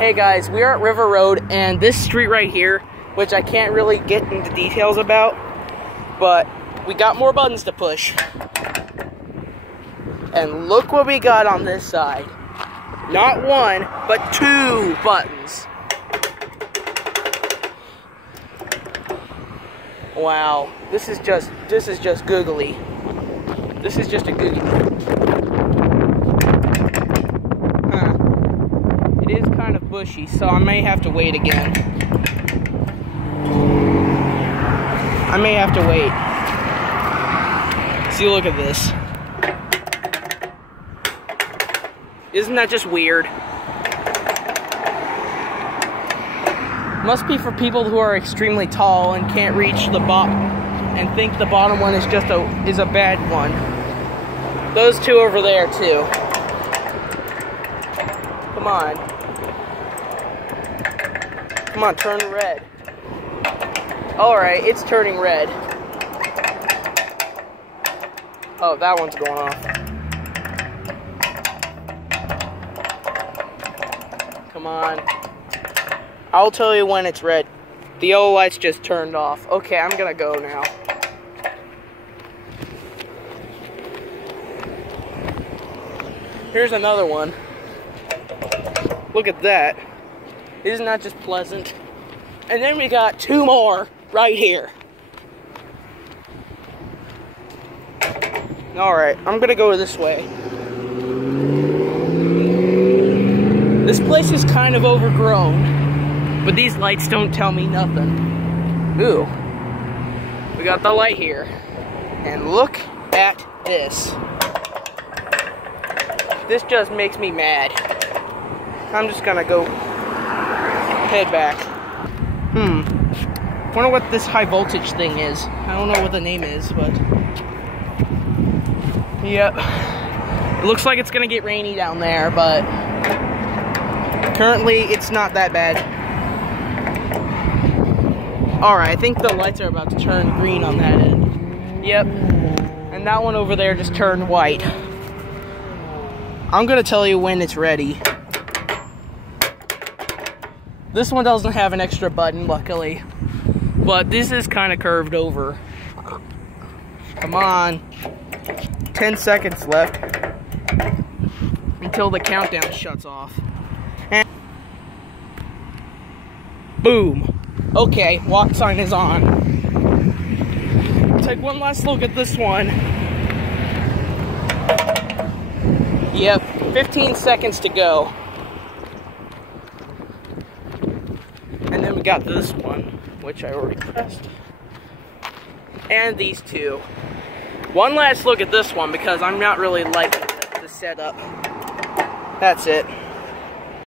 Hey guys, we are at River Road, and this street right here, which I can't really get into details about, but we got more buttons to push. And look what we got on this side. Not one, but 2 buttons. Wow, this is just googly. This is just a googly. Huh. It is kind of bushy, so I may have to wait again. I may have to wait. See, look at this. Isn't that just weird? Must be for people who are extremely tall and can't reach the bottom and think the bottom one is just a bad one. Those 2 over there too. Come on. Come on, turn red. Alright, it's turning red. Oh, that one's going off. Come on. I'll tell you when it's red. The yellow light's just turned off. Okay, I'm gonna go now. Here's another one. Look at that. Isn't that just pleasant? And then we got 2 more right here. Alright, I'm gonna go this way. This place is kind of overgrown, but these lights don't tell me nothing. Ooh. We got the light here. And look at this. This just makes me mad. I'm just gonna go head back. Wonder what this high voltage thing is. I don't know what the name is, but yep. It looks like it's gonna get rainy down there, but currently it's not that bad. Alright, I think the lights are about to turn green on that end. Yep. And that one over there just turned white. I'm gonna tell you when it's ready. This one doesn't have an extra button, luckily. But this is kind of curved over. Come on. 10 seconds left until the countdown shuts off. And boom. Okay, walk sign is on. Take one last look at this one. Yep, 15 seconds to go. And then we got this one, which I already pressed. And these 2. One last look at this one because I'm not really liking the setup. That's it.